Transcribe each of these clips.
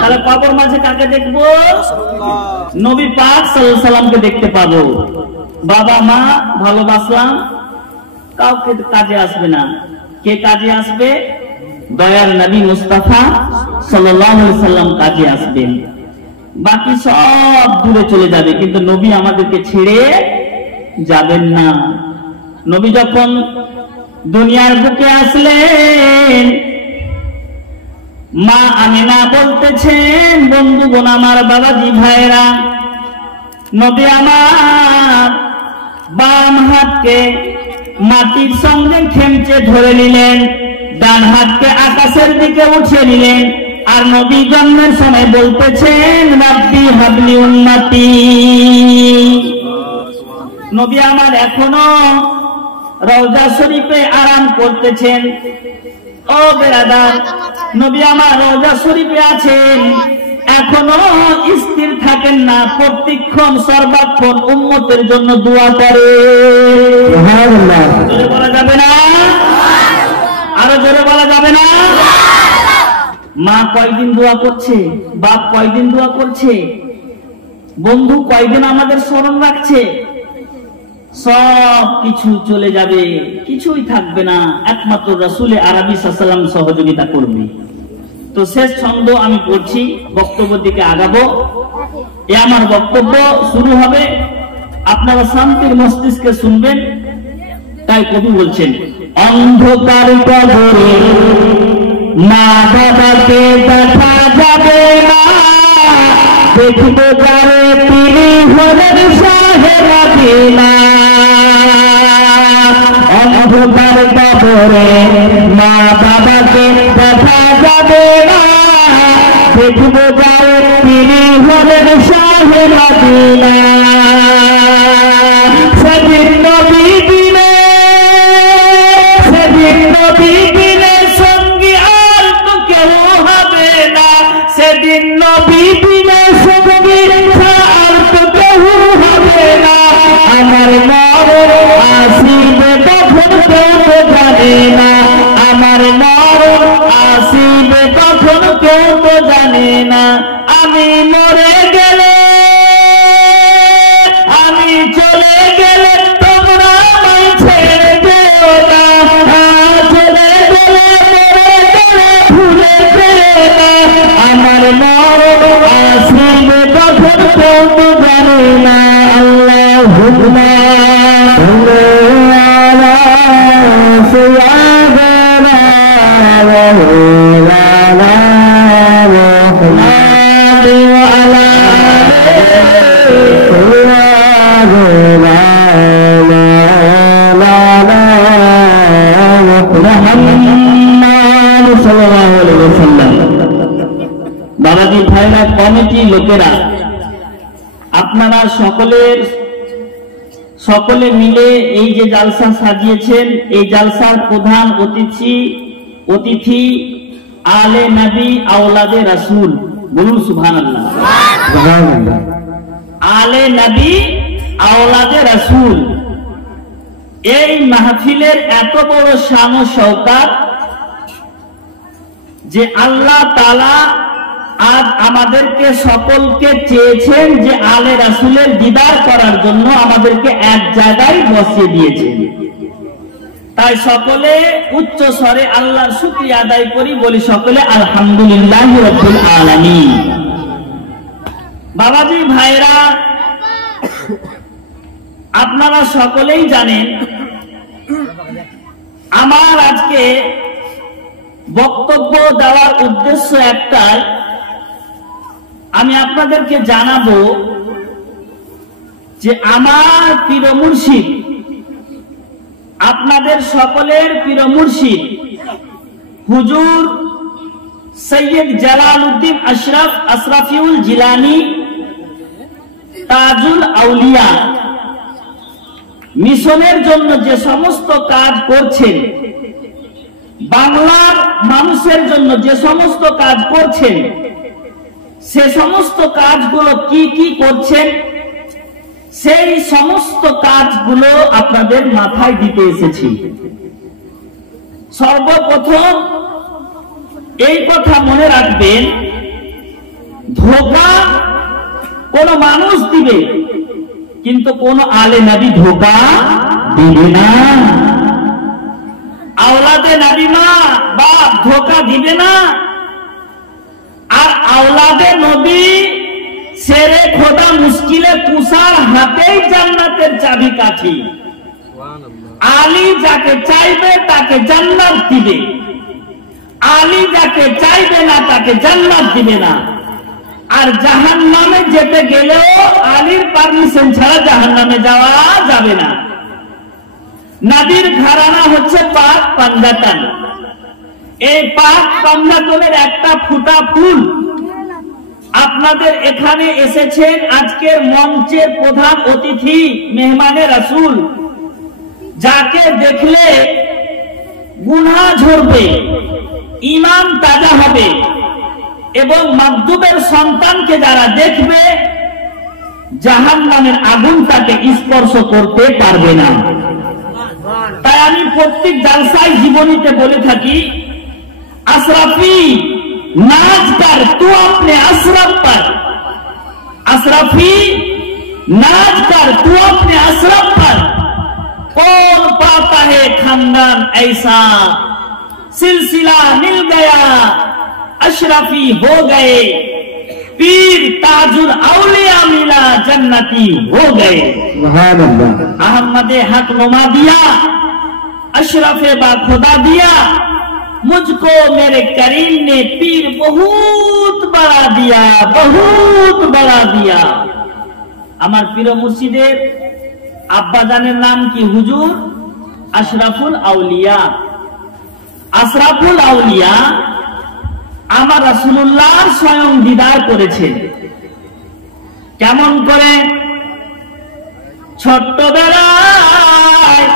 তাহলে কবর মাঝে কাকে দেখবো? নবী পাক সাল্লাল্লাহু আলাইহি সাল্লামকে দেখতে পাবো। বাবা মা ভালোবাসলাম, কাউকে কাজে আসবে না। কে কাজে আসবে? দয়ার নবী মুস্তাফা সাল্লাল্লাহু আলাইহি সাল্লাম কাজে আসবেন। বাকি সব দূরে চলে যাবে, কিন্তু নবী আমাদেরকে ছেড়ে যাবেন না। নবী যখন দুনিয়ার বুকে আসলেন, মা আমিনা বলতেছেন, বন্ধুগণ আমার, বাবাজি ভাইরা, নবী আমার বাম হাতকে মাটির সঙ্গে খেমচে ধরে নিলেন, ডান হাতকে আকাশের দিকে উঠিয়ে নিলেন, আর নবী জন্মের সময় বলতেছেন, রাব্বি হাবলি উম্মতি। নবী আমার এখনো রওজা শরীফে আরাম করতেছেন। ও বেরাদার, নবী আমার রওজা শরীফে আছেন, এখনো স্থির থাকেন না, প্রতিক্ষণ সর্বক্ষণ উম্মতের জন্য দোয়া করে। সুবহানাল্লাহ। জোরে বলা যাবে না? আরো জোরে বলা যাবে না? মা কয়দিন দোয়া করছে, বাপ কয়দিন দোয়া করছে, বন্ধু কয়দিন আমাদের স্মরণ রাখছে। সব কিছু চলে যাবে, কিছুই থাকবে না, একমাত্র রাসূলে আরবি সাল্লাল্লাহু আলাইহি ওয়াসাল্লাম সহযোগিতা করবে। তো শেষ ছন্দ আমি পড়ছি, বক্তব্যের দিকে আগাবো। এ আমার বক্তব্য শুরু হবে, আপনারা শান্তির মস্তিষ্কে শুনবেন। তাই কবি বলছেন, অন্ধকার কবরে মা বাবাকে দেখা যাবে না, দেখিতে যারে তিনি হলেন শাহে মদিনা। অন্ধকার কবরে মা বাবাকে দেখা যাবে না, দেখিতে যারে তিনি হলেন শাহে মদিনা। সেদিন নবী দিনে, সেদিন নবী দিনে সঙ্গী আর তো কেউ হবে না, সেদিন নবী দিনে সঙ্গী আর তো কেউ হবে না। আমার মরণ আসিবে তখন কেউ তো জানে না, আমার মরণ আসিবে তখন কেউ তো জানে না। আমি মরে গেলে, আমি চলে গেলে তোমরা আমায় ছেড়ে যেও না, চলে গেলে মরে গেলে ভুলে যেও না। আমার মরণ আসিবে তখন কেউ তো জানে না। আল্লাহুম্মা সাল্লি আলা সাইয়্যিদিনা ওয়া মাওলানা মুহাম্মাদ ওয়া আলা বাবাজি ভাইরা, কমিটি লোকেরা, আপনারা সকলে মিলে এই যে জালসা সাজিয়েছেন, এই জালসার প্রধান অতিথি আলে নবী আওলাদে রাসূল। বলুন সুবহানাল্লাহ। আলে নবী আওলাদে রাসূল। এই মাহফিলের এত বড় শান ও শওকত যে আল্লাহ তাআলা আজ আমাদেরকে সকলকে চেয়েছেন যে আলে রাসূলের দিদার করার জন্য আমাদেরকে এক জায়গায় বসিয়ে দিয়েছেন। তাই সকলে উচ্চ স্বরে আল্লাহর শুকরিয়া আদায় করি, বলি সকলে আলহামদুলিল্লাহি রাব্বিল আলামিন। বাবাজি ভাইরা, আপনারা সকলেই জানেন আমার আজকে বক্তব্য দেওয়ার উদ্দেশ্য একটাই, আমি আপনাদেরকে জানাবো যে আমার পীর মুর্শিদ, আপনাদের সকলের পীর মুর্শিদ হুজুর সৈয়দ জালালউদ্দিন আশরাফিউল জিলানী তাজুল আউলিয়া মিশনের জন্য যে সমস্ত কাজ করছেন, বাংলার মানুষের জন্য যে সমস্ত কাজ করছেন, সে সমস্ত কাজগুলো কি কি করছেন, সেই সমস্ত কাজগুলো আপনাদের মাথায় দিতে এসেছি। সর্বপ্রথম এই কথা মনে রাখবেন ধোঁকা কোন মানুষ দিবে, কিন্তু কোন আলে নবী ধোঁকা দিবে না। আওলাদে নবী মা বাপ ধোঁকা দিবে না। আর আওলাদে নবী সেরে খোদা মুশকিলে কুসার হাতেই জান্নাতের চাবি কাঠি। আলী যাকে চাইবে তাকে জান্নাত দিবে, আলী যাকে চাইবে না তাকে জান্নাত দিবে না। আর জাহান্নামে যেতে গেলেও আলীর পারমিশন ছাড়া জাহান্নামে যাওয়া যাবে না। নবীর ঘরানা হচ্ছে পাক পাঞ্জাতন। এই পাক পাঞ্জাতনের একটা ফুটা ফুল আপনাদের এখানে এসেছেন আজকের মঞ্চের প্রধান অতিথি মেহমানে রাসূল, যাকে দেখলে গুনাহ ঝরবে, ঈমান তাজা হবে এবং মাকদুমের সন্তানকে যারা দেখবে জাহান্নামের আগুনটাকে স্পর্শ করতে পারবে না। তাই আমি প্রত্যেক জালসায় জীবনীতে বলে থাকি, আশরাফি नाच कर तू अपने अशरफ पर, अशरफी नाच कर तू अपने अशरफ पर, कौन पाता है खानदान ऐसा, सिलसिला मिल गया अशरफी हो गए, पीर ताजुल औलिया मिला जन्नती हो गए। अहमदे हक नुमा दिया, अशरफे बा खुदा दिया, मुझको मेरे करीम ने पीर बहुत बड़ा दिया, बहुत बड़ा दिया। আমার প্রিয় মুর্শিদের আব্বাজানের নাম কি? হুজুর আশরাফুল আউলিয়া। আশরাফুল আউলিয়া আমার রাসূলুল্লাহ স্বয়ং দিদার করেছেন। কেমন করে? ছোট্টবেলায়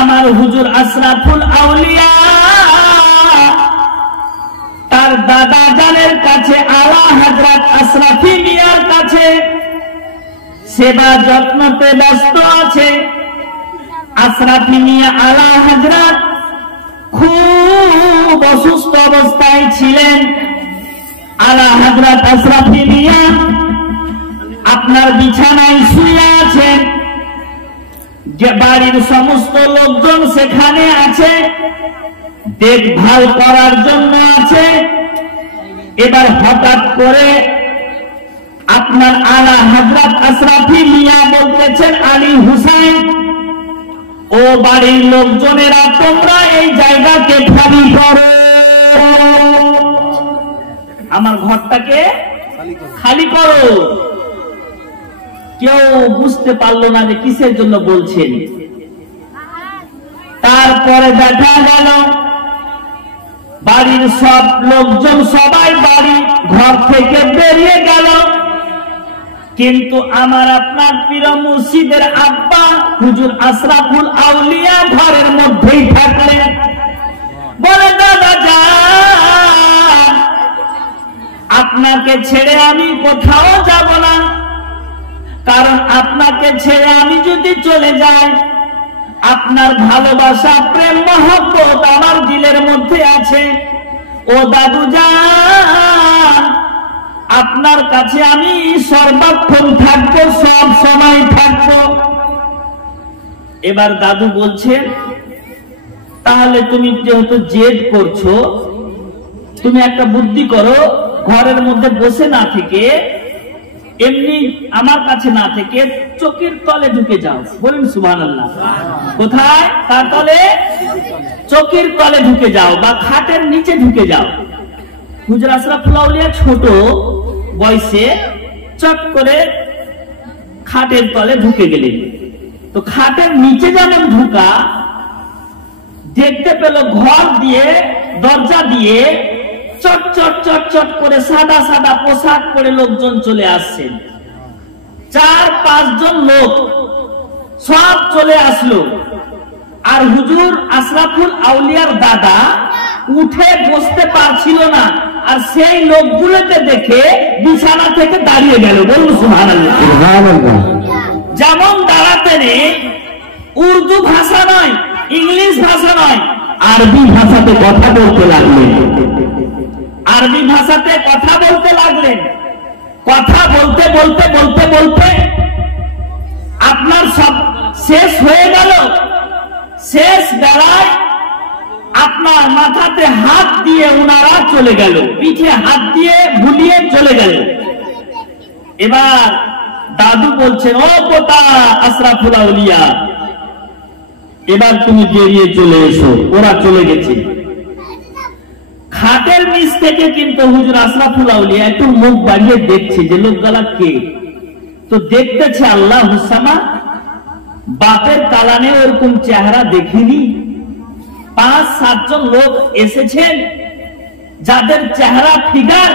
আমার হুজুর আশরাফুল আউলিয়া তার দাদা জানের কাছে, আলা হযরত আশরাফি মিয়ার কাছে সেবা যত্নতে ব্যস্ত আছে। আশরাফি মিয়া আলা হযরত খুব অসুস্থ অবস্থায় ছিলেন। আলা হযরত আশরাফি মিয়া আপনার বিছানায় শুয়ে আছেন, যে বাড়ির সমস্ত লোকজন সেখানে আছে, দেখভাল করার জন্য আছে। এবার হঠাৎ করে আপনার আলা হযরত আশরাফি মিয়া বলতেছেন, আলী হুসাইন, ও বাড়ির লোকজনেরা তোমরা এই জায়গাকে খালি করো, আমার ঘরটাকে খালি করো। কেউ বুঝতে পারলো না যে কিসের জন্য বলছেন। তারপরে দেখা গেল বাড়ির সব লোকজন সবাই বাড়ি ঘর থেকে বেরিয়ে গেল, কিন্তু আমার আপনার পীর মুর্শিদের আব্বা হুজুর আশরাফুল আউলিয়া ঘরের মধ্যেই থাকলেন। বলে, দাদা যান, আপনাকে ছেড়ে আমি কোথাও যাব না, কারণ আপনাকে ছেড়ে আমি যদি চলে যাই, আপনার ভালোবাসা প্রেম মহব্বত আমার দিলের মধ্যে আছে। ও দাদু যান, আপনার কাছে আমি সর্বক্ষণ থাকবো, সব সময় থাকবো। এবার দাদু বলছে, তাহলে তুমি যেহেতু জেদ করছো, তুমি একটা বুদ্ধি করো, ঘরের মধ্যে বসে না থেকে, এমনি আমার কাছে না থেকে চোখের তলে ঢুকে যাও। বলুন সুবহানাল্লাহ। কোথায়? তার তলে, চোখের তলে ঢুকে যাও বা খাটের নিচে ঢুকে যাও। হুজুর আশরাফুল আউলিয়া ছোট বয়সে চট করে খাটের তলে ঢুকে গেলেন। তো খাটের নিচে যেমন ঢুকা, দেখতে পেল ঘর দিয়ে, দরজা দিয়ে চট চট চট চট করে সাদা সাদা পোশাক পরে লোকজন চলে আসছেন। 4-5 জন লোক সব চলে আসলো। আর হুজুর আশরাফুল আউলিয়ার দাদা উঠে বসতে পারছিল না, আর সেই লোকগুলোকে দেখে বিছানা থেকে দাঁড়িয়ে গেল। বলুন সুবহানাল্লাহ। যেমন দাঁড়াতে নেই, উর্দু ভাষা নয়, ইংলিশ ভাষা নয়, আরবি ভাষাতে কথা বলতে লাগলেন। আরবি ভাষাতে কথা বলতে লাগলেন। কথা বলতে বলতে বলতে বলতে আপনার সব শেষ হয়ে গেল। শেষ বেলায় আপনার মাথাতে হাত দিয়ে ওনারা চলে গেল, পিঠে হাত দিয়ে ভুলিয়ে চলে গেল। এবার দাদু বলছেন, ও পোতা আশরাফুল আউলিয়া, এবার তুমি বেরিয়ে চলে এসো। ওরা চলে গেছে। খাটের নিচ থেকে কিন্তু হুজুর আশরাফুল আউলিয়া একটু মুখ বাড়িয়ে দেখছে যে লোকগুলা কে। তো দেখতেছে আল্লাহ হুসামা, বাপের কালানে ওরকম চেহারা দেখিনি। 5-7 জন লোক এসেছেন যাদের চেহারা ফিগার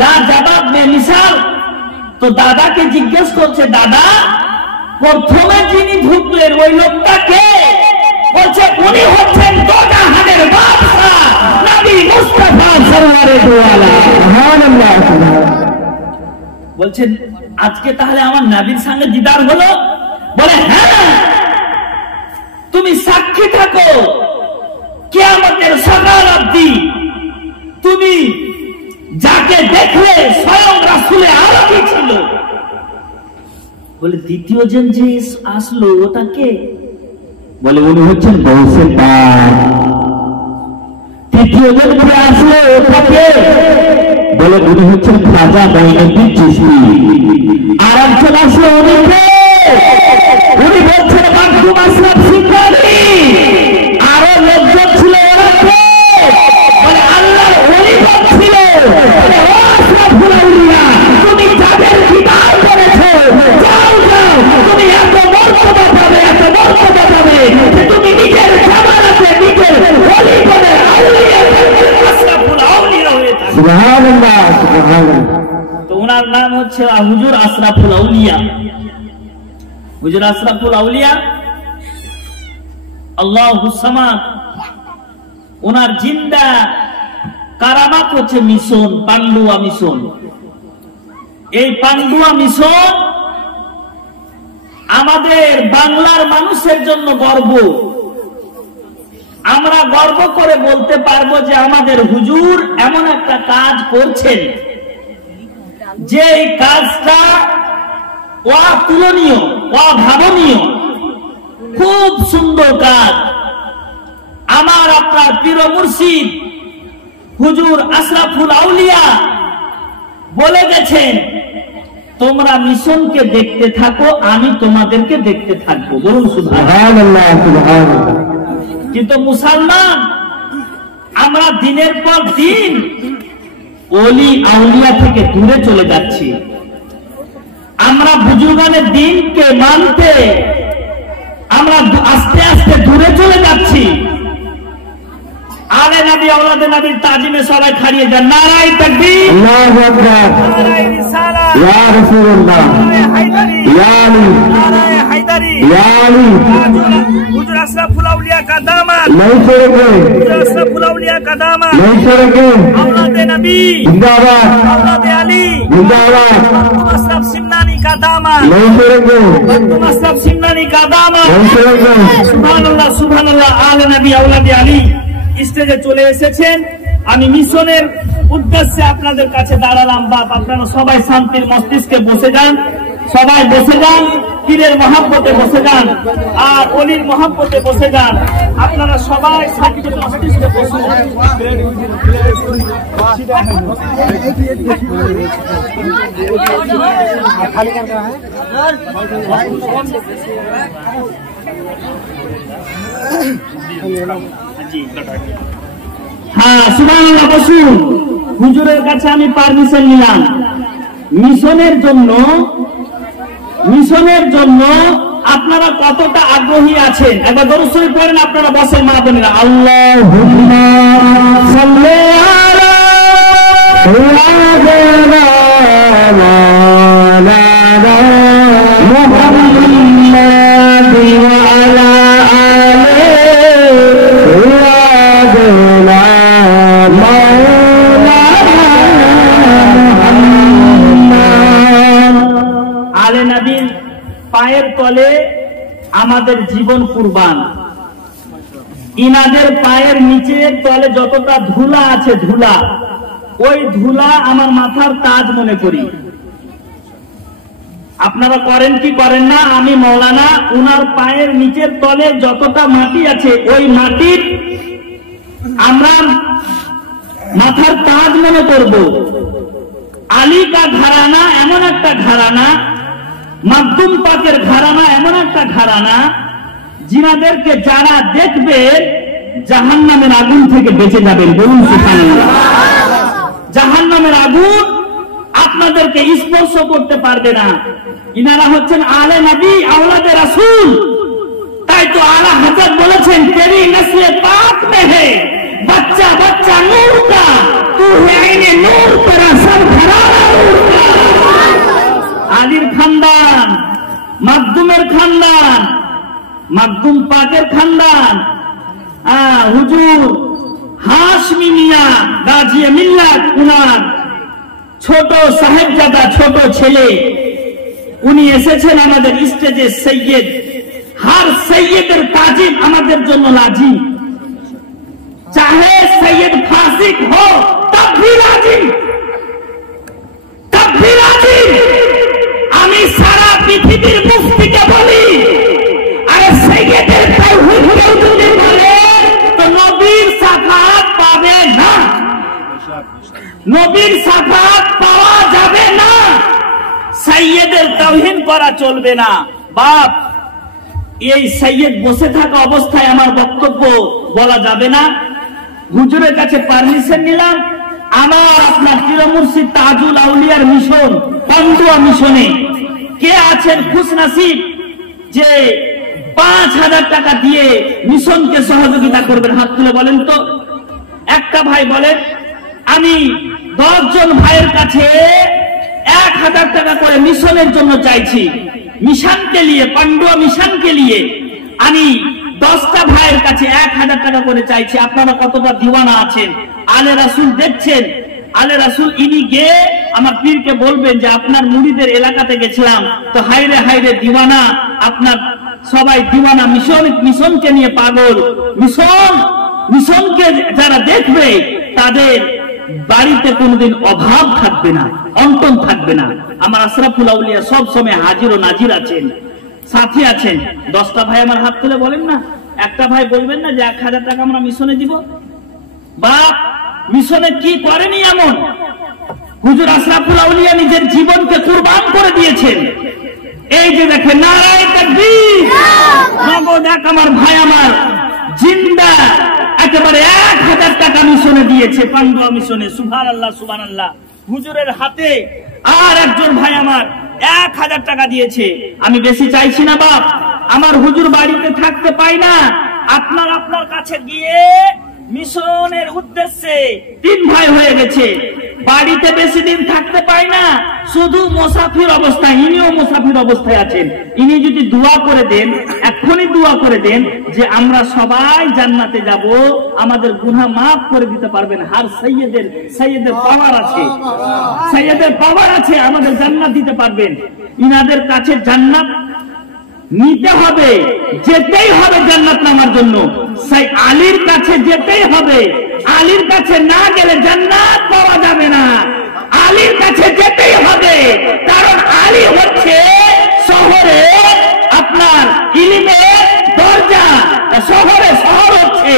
লাজবাব বেমিসাল। তো দাদাকে জিজ্ঞেস করছে, দাদা প্রথমে যিনি ঢুকলেন ওই লোকটা কে? বলছে উনি হচ্ছেন দোজাহানের বাদশা নবী মুস্তাফা সরওয়ারে দো আলম। সুবহানাল্লাহ। বলছেন আজকে তাহলে আমার নবীর সঙ্গে দিদার হলো? বলে হ্যাঁ, তুমি সাক্ষী থাকো কিয়ামতের সকাল অবধি তুমি যাকে দেখলে স্বয়ং রাসূলে আরবি ছিল। বলে দ্বিতীয় জন যে আসলো ওটা কে? বলে উনি হচ্ছেন গৌসে পাক। তৃতীয় জন যে আসলো ওটা কে? বলে উনি হচ্ছেন খাজা মঈনুদ্দিন চিশতি। আর একজন আসলো উনি কে? উনি বলছেন মাকদুম আশরাফ সিদ্দিকী। আরো লোকজন ছিল ওরা কে? বলে আল্লাহর ওলি ছিল। বলে ও আশরাফুল আউলিয়া, তুমি যাদের দিদার করেছো, যাও যাও, তুমি এত মর্যাদা পাবে, এত মর্যাদা পাবে যে তুমি নিজের জামানাতে নিজের ওলি বলে আউলিয়া আশরাফুল আউলিয়া হয়ে থাকবে। সুবহানাল্লাহ, সুবহানাল্লাহ। তো ওনার নাম হচ্ছে হুজুর আশরাফুল আউলিয়া। হুজুর আশরাফুল আউলিয়া আল্লাহু সামাদ। ওনার জিন্দা কারামাত হচ্ছে মিশন, পান্ডুয়া মিশন। এই পান্ডুয়া মিশন আমাদের বাংলার মানুষের জন্য গর্ব। আমরা গর্ব করে বলতে পারবো যে আমাদের হুজুর এমন একটা কাজ করছেন যে এই কাজটা অতুলনীয়, অভাবনীয়, খুব সুন্দর কাজ। আমার আপনার পীর মুর্শিদ হুজুর আশরাফুল আউলিয়া বলে গেছেন, তোমরা মিশনকে দেখতে থাকো, আমি তোমাদেরকে দেখতে থাকবো। বলুন সুবহানাল্লাহ, সুবহানাল্লাহ। কিন্তু মুসলমান আমরা দিনের পর দিন ওলি আউলিয়া থেকে দূরে চলে যাচ্ছি। আমরা বুজুর্গানের দিনকে মানতে আমরা আস্তে আস্তে দূরে চলে যাচ্ছি। আলে নবী আওলাদে নবীর তাজিমে সবাই খাড়িয়ে যান। নারায়ে তাকবীর, আল্লাহু আকবার, নারায়ে রিসালাত, ইয়া রাসূলুল্লাহ, নারায়ে হায়দারি, ইয়া আলী, নারায়ে হায়দারি, ইয়া আলী। হুজুর আশরাফুল আউলিয়া का दामन नहीं छोड़ेंगे, হুজুর আশরাফুল আউলিয়া का दामन नहीं छोड़ेंगे। আওলাদে নবী जिंदाबाद, আওলাদে আলী जिंदाबाद। মাকদুম আশরাফ সিমনানি का दामन नहीं छोड़ेंगे, মাকদুম আশরাফ সিমনানি का दामन नहीं छोड़ेंगे। সুবহানাল্লাহ, সুবহানাল্লাহ। আলে নবী আওলাদে আলী স্টেজে চলে এসেছেন। আমি মিশনের উদ্দেশ্যে আপনাদের কাছে দাঁড়ালাম। বাপ আপনারা সবাই শান্তির মস্তিষ্কে বসে যান, সবাই বসে যান, পীরের মহব্বতে বসে যান আর অলির মহব্বতে বসে যান। আপনারা সবাই শান্তির মস্তিষ্কে বসে যান। হ্যাঁ, সুবহানাল্লাহ। বসুন। হুজুরের কাছে আমি পারমিশন নিলাম মিশনের জন্য আপনারা কতটা আগ্রহী আছেন একবার দরুদ শরীফ পড়েন। আপনারা বসেন মা বোনেরা। আল্লাহুম্মা সাল্লি আলা সাইয়্যিদিনা মাওলানা মুহাম্মাদ ওয়া আলা আলিহি সাইয়্যিদিনা মাওলানা মুহাম্মাদ। আলে নবীর পায়ের তলে আমাদের জীবন কুরবান। ইনাদের পায়ের নিচের তলে যতটা ধুলা আছে, ধুলা ওই ধুলা আমার মাথার তাজ মনে করি। আপনারা করেন কি করেন না? আমি মৌলানা উনার পায়ের নিচের তলে যতটা মাটি আছে ওই মাটির আমরা মাথার তাজ মনে করব। আলী কা ঘরানা এমন একটা ঘরানা, মাকদুম পাকের ঘরানা এমন একটা ঘরানা, জিনাদেরকে যারা দেখবে জাহান্নামের আগুন থেকে বেঁচে যাবেন। বলুন সুবহানাল্লাহ। জাহান্নামের আগুন আপনাদেরকে স্পর্শ করতে পারবে না। ইনারা হচ্ছেন আলে নবী আওলাদে রাসূল। তাই তো আলা হযরত বলেছেন তেরি নসলে পাক মে হে बच्चा बच्चा नूर का तू है आईने नूर तेरा सब घराना नूर का। আলীর খানদান, মাকদুমের খানদান, মাকদুম পাকের খানদান, হুজুর হাশমি মিয়া গাজিয়ে মিল্লাত উনার ছোট সাহেবজাদা ছোট ছেলে উনি এসেছেন আমাদের স্টেজে। সৈয়দ हर सैयদের ताजिम আমাদের জন্য লাজিম। चाहे सैयद फासिक हो तब भी लाजिम, तब भी लाजिम। আমি সারা পৃথিবীর মুফতিকে বলি, আরে সৈয়দের তাওহীদ কেউ যদি বলে তো নবীর শাফাত পাবে না, নবীর শাফাত পাওয়া যাবে না। সৈয়দের তাওহীদ করা চলবে না। বাপ, এই সৈয়দ বসে থাকা অবস্থায় আমার বক্তব্য বলা যাবে না। হুজুরের কাছে পারমিশন নিলাম। আমার আপনার পীর মুর্শিদ তাজুল আউলিয়ার মিশন পান্ডুয়া মিশনে কে আছেন খুশনসিব যে 5000 টাকা দিয়ে মিশনকে সহযোগিতা করবেন? হাত তুলে বলেন তো। একটা ভাই বলেন আমি 10 জন ভাইয়ের কাছে 1000 টাকা করে মিশনের জন্য চাইছি। मिशन के लिए पांडुआ मिशन के लिए আমি 10টা ভাইয়ের কাছে 1000 টাকা করে চাইছি। আপনারা কতটা দিওয়ানা আছেন? আলে রাসূল দেখছেন, আলে রাসূল ইনি গে আমার পীরকে বলবেন যে আপনার মুরিদের এলাকাতে গেছিলাম তো হায়রে হায়রে দিওয়ানা, আপনার সবাই দিওয়ানা, মিশনকে নিয়ে পাগল। মিশনকে যারা দেখবে তাদের বাড়িতে কোনদিন অভাব থাকবে না, অন্টন থাকবে না। আমার আশরাফুল আউলিয়া সব সময় হাজির ও নাজির আছেন, সাথী আছেন। 10টা ভাই আমার হাত তুলে বলেন না, একটা ভাই বলবেন না যে 1000 টাকা আমরা মিশনে দিব? বা মিশনে কি করেনি এমন? হুজুর আশরাফুল আউলিয়া নিজের জীবনকে কুরবান করে দিয়েছেন। এই যে দেখেন নারায়ে তাকবীর, নগদ এক আমার ভাই আমার জিন্দা একেবারে 1000 টাকা মিশনে দিয়েছে, পান্ডুয়া মিশনে। সুবহানাল্লাহ সুবহানাল্লাহ। হুজুরের হাতে আর একজন ভাই আমার 1000 টাকা দিয়েছে। আমি বেশি চাইছি না বাপ, আমার হুজুর বাড়িতে থাকতে পাই না। আপনার কাছে গিয়ে মিশনের উদ্দেশ্যে 3 ভাই হয়ে গেছে, বাড়িতে বেশি দিন থাকতে পাই না, শুধু মুসাফির অবস্থায়। ইনিও মুসাফির অবস্থায় আছেন। ইনি যদি দোয়া করে দেন, এখনই দোয়া করে দেন যে আমরা সবাই জান্নাতে যাব, আমাদের গুনাহ মাফ করে দিতে পারবেন। আর সৈয়দের পাওয়ার আছে, সৈয়দের পাওয়ার আছে, আমাদের জান্নাত দিতে পারবেন। ইনাদের কাছে জান্নাত নিতে হবে, যেতেই হবে জান্নাত নামার জন্য। সেই আলীর কাছে যেতেই হবে। আলীর কাছে না গেলে জান্নাত পাওয়া যাবে না। আলীর কাছে যেতেই হবে, কারণ আলী হচ্ছে শহরে আপনার ইলমের দরজা। শহরে শহর হচ্ছে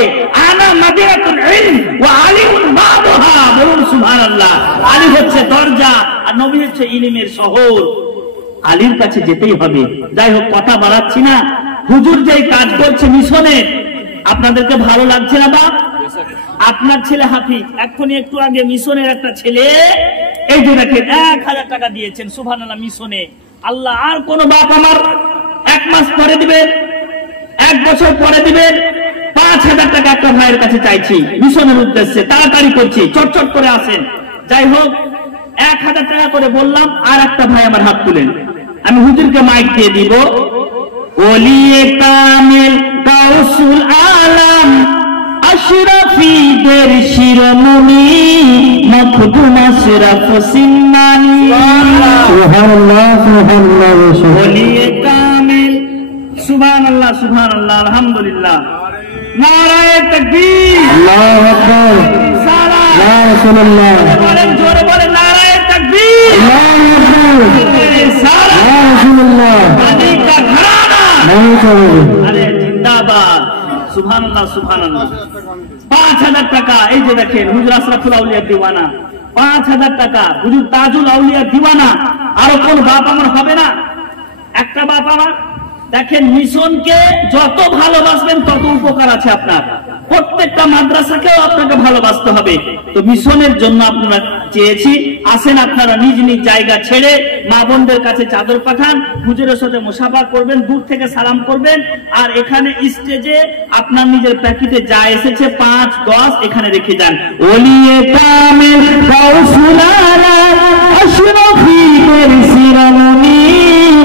আনা মাদিনাতুল ইলম ওয়া আলিমুন বাবুহা। বলুন সুবহানাল্লাহ। আলী হচ্ছে দরজা আর নবী হচ্ছে ইলমের শহর। আলীর কাছে যেতেই হবে। যাই হোক, কথা বাড়াচ্ছি না। হুজুর যেই কাজ করছে মিশনে, আপনাদেরকে ভালো লাগছে না বাপ? আপনার ছেলে হাফিজ এক্ষুনি একটু আগে মিশনের একটা ছেলে এই যে দেখেন 1000 টাকা দিয়েছেন। সুবহানাল্লাহ। মিশনে আল্লাহ আর কোন বাপ আমার 1 মাস পরে দিবেন, 1 বছর পরে দিবেন। 5000 টাকা একটা ভাইয়ের কাছে চাইছি মিশনের উদ্দেশ্যে। তাড়াতাড়ি করছি, চটচট করে আসেন। যাই হোক, 1000 টাকা করে বললাম। আর একটা ভাই আমার হাত তুলেন, আমি হুজুরকে মাইক দিয়ে দিব। ওলিয়ে কামিল গাউসুল আলম আশরাফীদের শিরোমণি মখদুম আশরাফ সিন্নানি। সুবহানাল্লাহ সুবহানাল্লাহ। ওলিয়ে কামিল। সুবহানাল্লাহ সুবহানাল্লাহ। আলহামদুলিল্লাহ। নারায়ে তাকবীর। আল্লাহু আকবার। বলেন জোরে বলেন নারায়ে তাকবীর। আরে জিন্দাবাদ, সুবহানাল্লাহ সুবহানাল্লাহ। 5000 টাকা, এই যে দেখেন হুজুর আশরাফুল আউলিয়া দিওয়ানা, 5000 টাকা হুজুর তাজুল আউলিয়া দিওয়ানা। আরো কোন বাপ আমার হবে না? একটা বাপ আমার। দেখেন মিশনকে যত ভালোবাসবেন তত উপকার আছে আপনার। প্রত্যেকটা মাদ্রাসাকেও আপনাকে ভালোবাসতে হবে। তো মিশনের জন্য আপনারা চেয়েছি, আসেন আপনারা নিজ নিজ জায়গা ছেড়ে মা বোনদের কাছে চাদর পাঠান, হুজুরের সাথে মুসাফা করবেন, দূর থেকে সালাম করবেন। আর এখানে স্টেজে আপনার নিজের প্যাকেটে যা এসেছে 5, 10 এখানে রেখে যান। ওলিয়ে কামেল গাউসুলারা আশরাফিদের শিরোমণি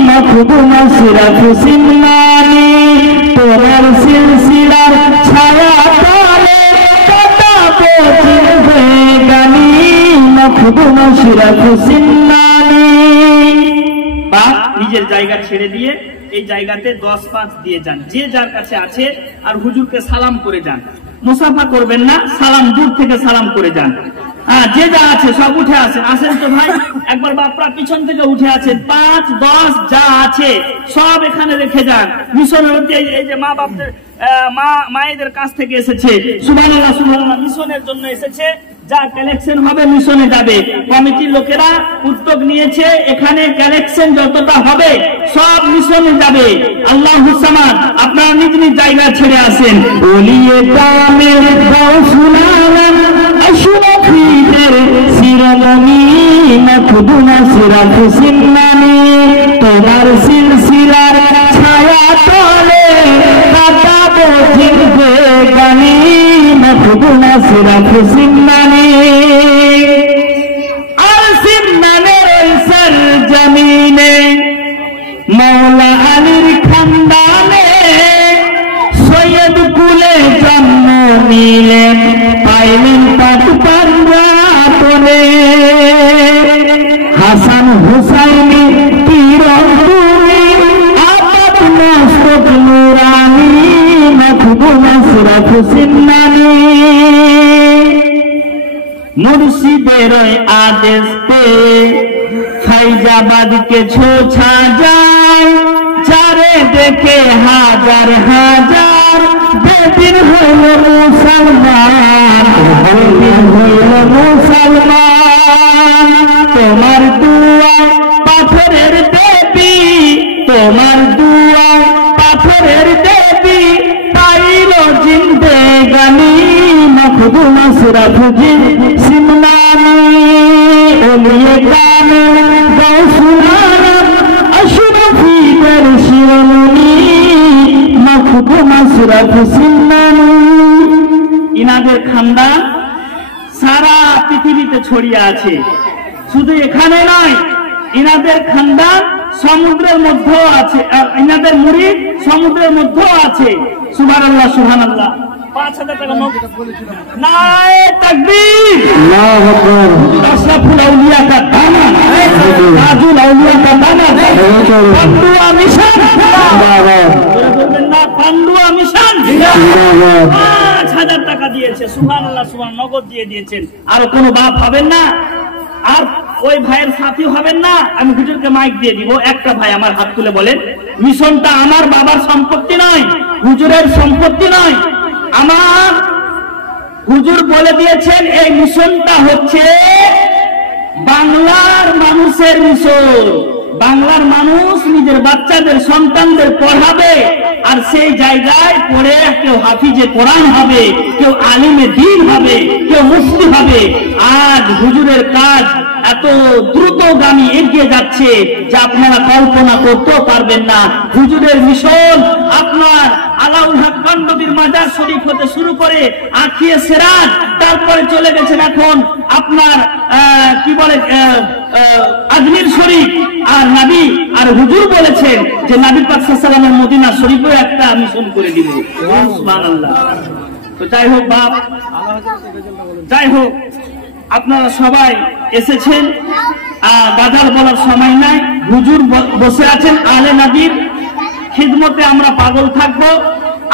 মখদুম আশরাফ সিন্নানি, তোমার সিলসিলার ছায়া তলে কাটাবো জিন্দেগানি মখদুম আশরাফ সিন্নানি। বা নিজের জায়গা ছেড়ে দিয়ে এই জায়গাতে 10, 5 দিয়ে যান, যে যার কাছে আছে। আর হুজুরকে সালাম করে যান, মুসাফা করবেন না, সালাম দূর থেকে সালাম করে যান। হ্যাঁ, যে যা আছে সব উঠে আসেন। আসেন তো ভাই, একবার বাপরা পিছন থেকে উঠে আসেন। 5, 10 যা আছে সব এখানে রেখে যান। মিশনের এই যে মা বাপদের মায়েদের কাছ থেকে এসেছে, সুবহানাল্লাহ সুবহানাল্লাহ, মিশনের জন্য এসেছে। যা কালেকশন হবে মিশনে যাবে। কমিটির লোকেরা উদ্যোগ নিয়েছে, এখানে কালেকশন যতটা হবে সব মিশনে যাবে। আল্লাহুস সামাদ। আপনারা নিজ নিজ জায়গা ছেড়ে আসেন। ওলিয়ে কামেল গাউসুলালাম আশরাফিদের শিরোমণি মখদুম আশরাফ সিন্নানি, তোমার সিলসিলার ছায়া তলে কাটাবো জিন্দেগানি মখদুম আশরাফ সিন্নানি। আর সিন্নানের সর জমিনে মৌলা আলীর খানদানে সৈয়দ কুলে জন্ম নিলেন, পাইলেন পাট পান্ডাতনে। হাসান হুসাইনি পীরতুনি আপাত মস্তক নুরানি মখদুম আশরাফ সিন্নানি। মুর্শিদের আদেশ পে ফাইজাবাদকে ছোছা যায়, চারে দেখে হাজার হাজার বেদিন হইল মুসলমান, বেদিন হইল মুসলমান। তোমার দুয়া পাথরের দেবী, তোমার দুয়া পাথরের দেবী, পাইল জিন্দেগানি মখদুম আশরাফ সিন্নানি। ওলিয়ে কামেল গাউসুলালাম আশরাফিদের শিরোমণি মখদুম আশরাফ সিন্নানি। ইনাদের খানদান সারা পৃথিবীতে ছড়িয়ে আছে, শুধু এখানে নয়। ইনাদের খানদান সমুদ্রের মধ্যেও আছে, ইনাদের মুরিদ সমুদ্রের মধ্যেও আছে। সুবহানাল্লাহ সুবহানাল্লাহ। 5000 টাকা নারায়ে তাকবীর, আল্লাহু আকবার। আশরাফুল আউলিয়া কা দানা, তাজুল আউলিয়া কা দানা, পান্ডুয়া মিশন জিন্দাবাদ। বলবেন না পান্ডুয়া মিশন জিন্দাবাদ। 5000 টাকা দিয়েছে, সুবহানাল্লাহ সুবহান, নগদ দিয়ে দিয়েছেন। আর কোনো বাপ হবেন না, আর ওই ভাইয়ের সাথী হবেন না। আমি হুজুরকে মাইক দিয়ে দিব। একটা ভাই আমার হাত তুলে বলেন, মিশনটা আমার বাবার সম্পত্তি নয়, হুজুরের সম্পত্তি নয়। আমার হুজুর বলে দিয়েছেন এই মিশনটা হচ্ছে বাংলার মানুষের মিশন। বাংলার মানুষ নিজের বাচ্চাদের সন্তানদের পড়াবে, আর সেই জায়গায় পড়ে কেউ হাফিজে কোরআন হবে, কেউ আলিমে দ্বীন হবে, কেউ মুফতি হবে। আজ হুজুরের কাজ এত দ্রুতগামী এগিয়ে যাচ্ছে যে আপনারা কল্পনা করতেও পারবেন না। হুজুরের মিশন আপনার আলাউল হক কান্ডবীর মাজার শরীফ হতে শুরু করে আখিয়ে সিরাজ, তারপরে চলে গেছেন এখন আপনার কি বলে আজমির শরীফ। আর নবী আর হুজুর বলেছেন যে নবী পাক সাল্লাল্লাহু আলাইহি ওয়াসাল্লামের মদিনা শরীফেও একটা মিশন করে দিব। সুবহানাল্লাহ। তো যাই হোক বাপ, যাই হোক আপনারা সবাই এসেছেন, গাদার বলার সময় নাই। হুজুর বসে আছেন, আলে নবীর খিদমতে আমরা পাগল থাকবো।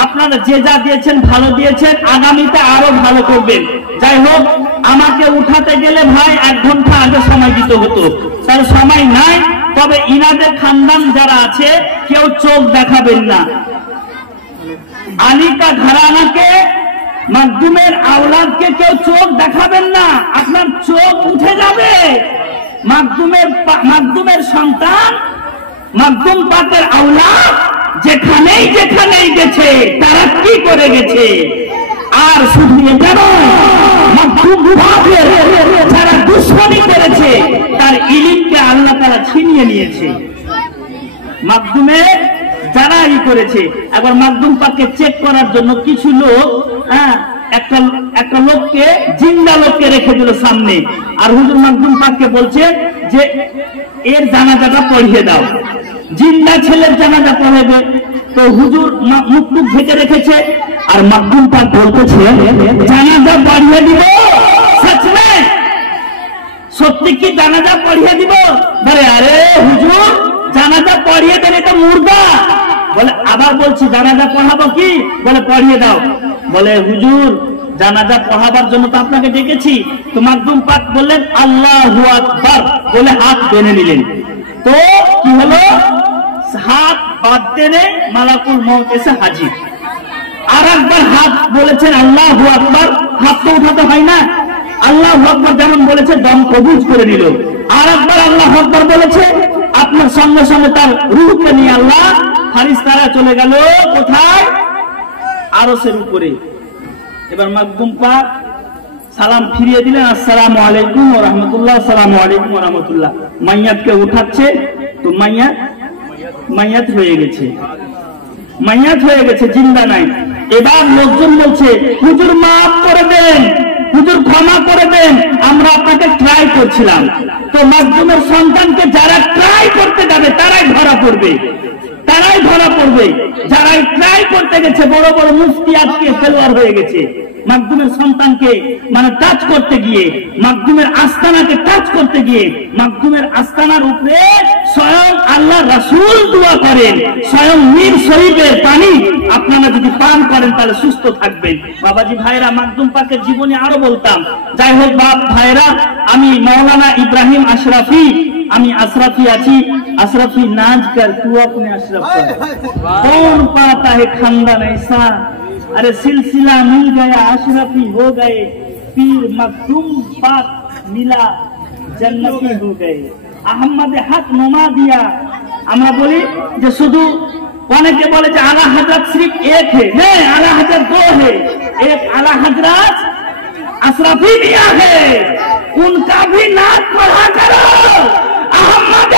আপনারা যে যা দিয়েছেন ভালো দিয়েছেন, আগামীতে আরো ভালো করবেন। যাই হোক আমাকে উঠাতে গেলে ভাই 1 ঘন্টা আগে সময় দিতে হতো, তার সময় নাই। তবে ইনাদের খানদান যারা আছে কেউ চোখ দেখাবেন না। আলী কা ঘরানাকে মাকদুমের আওলাদকে কেউ চোখ দেখাবেন না, আপনার চোখ উঠে যাবে। মাকদুমের সন্তান, মাকদুম পাকের আওলাদ যেখানেই যেখানেই গেছে তারা কি করে গেছে। আর শুধু এটা নয়, মাকদুম পাকের যারা দুশ্মনী করেছে তার ইলমকে আল্লাহ তাআলা ছিনিয়ে নিয়েছে। মাকদুমের যারা করেছে, একবার মাকদুম পাককে চেক করার জন্য কিছু লোক একটা লোককে, জিন্দা লোককে রেখে দিল সামনে, আর হুজুর মাকদুম পাককে বলছে যে এর জানাজাটা পড়িয়ে দাও, জিন্দা ছেলের জানাজা পড়াবে। তো হুজুর মুখ ঢেকে রেখেছে, আর মাকদুম পাক বলতেছে জানাজা পড়িয়ে দিব, সত্যি কি জানাজা পড়িয়ে দিব? বলে আরে হুজুর জানাজা পড়িয়ে দেন, এটা মুর্দা। বলে আবার বলছি জানাজা পড়াবো কি? বলে পড়িয়ে দাও। বলে হুজুর জানাজা পড়াবার জন্য তো আপনাকে ডেকেছি। তো মাকদুম পাক বললেন আল্লাহু আকবার বলে হাত বেঁধে নিলেন। তো কি হলো, হাত বাঁধতে নেই, মালাকুল মউত এসে হাজির। আর একবার হাত বলেছেন আল্লাহু আকবার, হাত তো উঠাতে হয় না, আল্লাহু আকবার যেমন বলেছে দম কবুজ করে নিল। আর একবার আল্লাহু আকবার বলেছে, আপনার সঙ্গে সঙ্গে তার রূহকে নিয়ে আল্লাহ ফারিস্তারা চলে গেল কোথায়? আরশের উপরে। এবার মাকদুম পাক সালাম ফিরিয়ে দিলেন, আসসালামু আলাইকুম ওয়া রাহমাতুল্লাহ, আসসালামু আলাইকুম ওয়া রাহমাতুল্লাহ। মাইয়াতকে উঠাচ্ছে, তো মাইয়াত হয়ে গেছে, মাইয়াত হয়ে গেছে, জিন্দা নাই। এবার লোকজন বলছে হুজুর মাফ করে দেন, হুজুর ক্ষমা করে দেন, আমরা আপনাকে ট্রাই করছিলাম। তো মাকদুমের সন্তানকে যারা ট্রাই করতে যাবে তারাই ধরা পড়বে, তারাই ধরা পড়বে। যারাই ট্রাই করতে গেছে, বড় বড় মুফতি আজকে ফেলোয়ার হয়ে গেছে। মাকদুমের সন্তানকে মানে টাচ করতে গিয়ে, মাকদুমের আস্তানাকে টাচ করতে গিয়ে, মাকদুমের আস্তানার উপরে স্বয়ং আল্লাহ রাসূল দোয়া করেন, স্বয়ং মীর শরীফের পানি আপনারা যদি পান করেন তাহলে সুস্থ থাকবেন। বাবাজি ভাইরা, মাকদুম পাকের জীবনী আরো বলতাম। যাই হোক বাপ ভাইরা, আমি মাওলানা ইব্রাহিম আশরাফি, আমি আশরাফি আছি। আশরাফি नाज कर तू अपने अशरफ कर, कौन पाता है खानदान ऐसा, अरे सिलसिला मिल गया अशरफी हो गए, पीर मखदूम पाक मिला जन्नती हो गए, अहमद हक नुमा दिया। আমরা বলি যে শুধু, অনেকে বলে যে আলা হযরত सिर्फ एक है, नहीं आला हजरत दो है, एक आला हजरत अशरफी मियां है, उनका भी नाम पढ़ा करो। अहमद